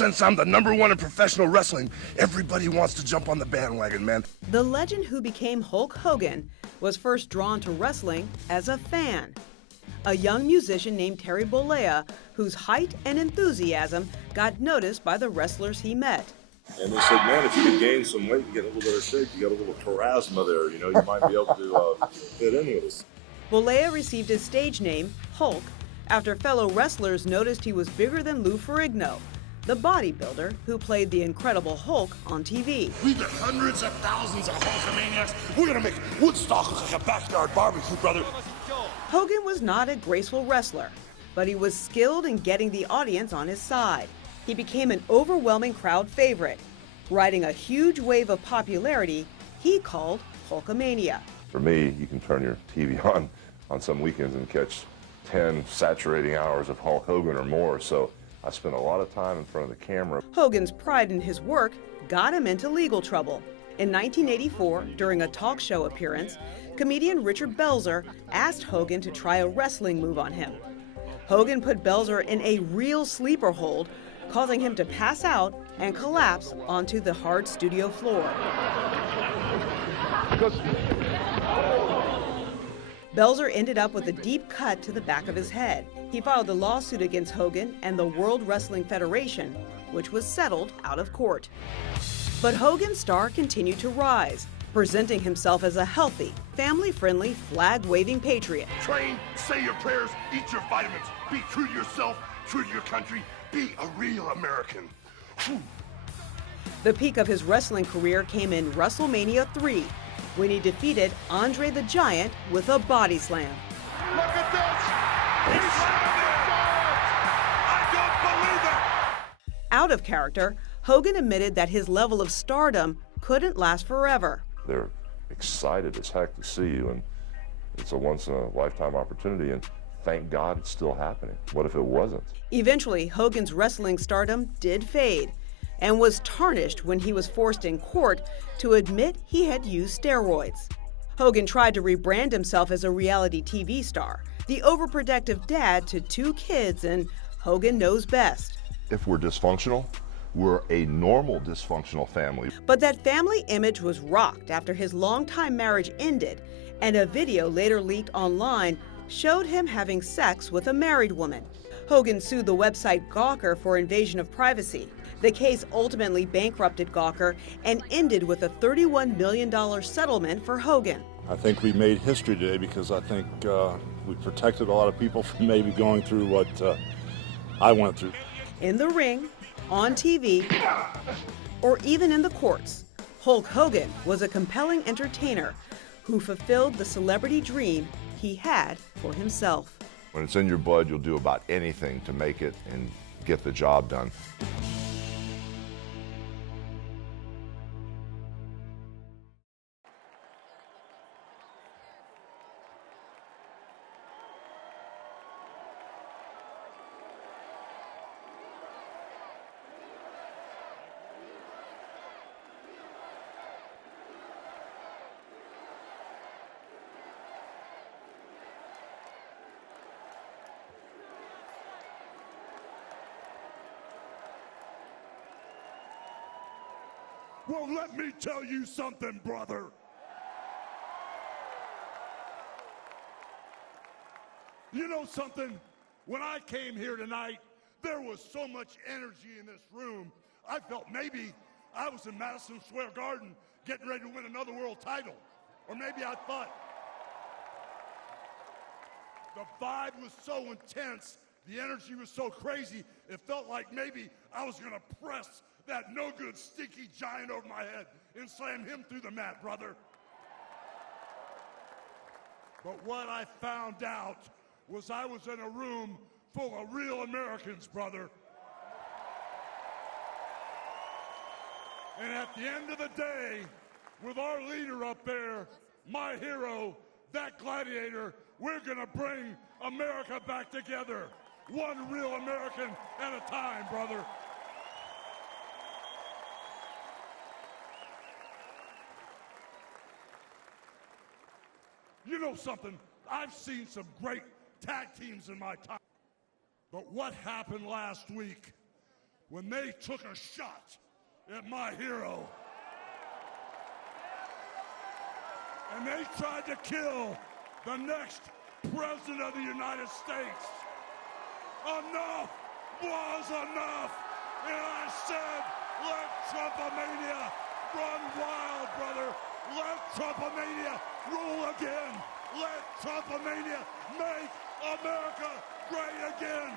since I'm the #1 in professional wrestling, everybody wants to jump on the bandwagon, man. The legend who became Hulk Hogan was first drawn to wrestling as a fan. A young musician named Terry Bollea, whose height and enthusiasm got noticed by the wrestlers he met. And they said, man, if you could gain some weight and get a little bit of shape, you got a little charisma there, you might be able to fit any of us. Bollea received his stage name, Hulk, after fellow wrestlers noticed he was bigger than Lou Ferrigno, the bodybuilder who played the Incredible Hulk on TV. We've got hundreds of thousands of Hulkamaniacs. We're gonna make Woodstock look like a backyard barbecue, brother. Hogan was not a graceful wrestler, but he was skilled in getting the audience on his side. He became an overwhelming crowd favorite, riding a huge wave of popularity he called Hulkamania. For me, you can turn your TV on some weekends and catch 10 saturating hours of Hulk Hogan or more, so I spent a lot of time in front of the camera. Hogan's pride in his work got him into legal trouble. In 1984, during a talk show appearance, comedian Richard Belzer asked Hogan to try a wrestling move on him. Hogan put Belzer in a real sleeper hold, causing him to pass out and collapse onto the hard studio floor. Belzer ended up with a deep cut to the back of his head. He filed a lawsuit against Hogan and the World Wrestling Federation, which was settled out of court. But Hogan's star continued to rise, presenting himself as a healthy, family-friendly, flag-waving patriot. Train, say your prayers, eat your vitamins, be true to yourself, true to your country, be a real American. Whew. The peak of his wrestling career came in WrestleMania 3, when he defeated Andre the Giant with a body slam. Look at this! He's I don't believe it! Out of character, Hogan admitted that his level of stardom couldn't last forever. They're excited as heck to see you, and it's a once-in-a-lifetime opportunity, and thank God it's still happening. What if it wasn't? Eventually, Hogan's wrestling stardom did fade and was tarnished when he was forced in court to admit he had used steroids. Hogan tried to rebrand himself as a reality TV star, the overprotective dad to 2 kids, and Hogan knows best. If we're dysfunctional, we're a normal dysfunctional family. But that family image was rocked after his longtime marriage ended, and a video later leaked online showed him having sex with a married woman. Hogan sued the website Gawker for invasion of privacy. The case ultimately bankrupted Gawker and ended with a $31 million settlement for Hogan. I think we made history today because I think we protected a lot of people from maybe going through what I went through. In the ring, on TV, or even in the courts, Hulk Hogan was a compelling entertainer who fulfilled the celebrity dream he had for himself. When it's in your blood, you'll do about anything to make it and get the job done. Well, let me tell you something, brother. You know something? When I came here tonight, there was so much energy in this room. I felt maybe I was in Madison Square Garden getting ready to win another world title. Or maybe I thought the vibe was so intense, the energy was so crazy, it felt like maybe I was going to press that no-good, stinky giant over my head and slam him through the mat, brother. But what I found out was I was in a room full of real Americans, brother. And at the end of the day, with our leader up there, my hero, that gladiator, we're gonna bring America back together. One real American at a time, brother. You know something? I've seen some great tag teams in my time. But what happened last week when they took a shot at my hero. And they tried to kill the next president of the United States. Enough was enough. And I said, let Trumpomania run wild, brother. Let Trumpomania rule again. Let Trumpomania make America great again.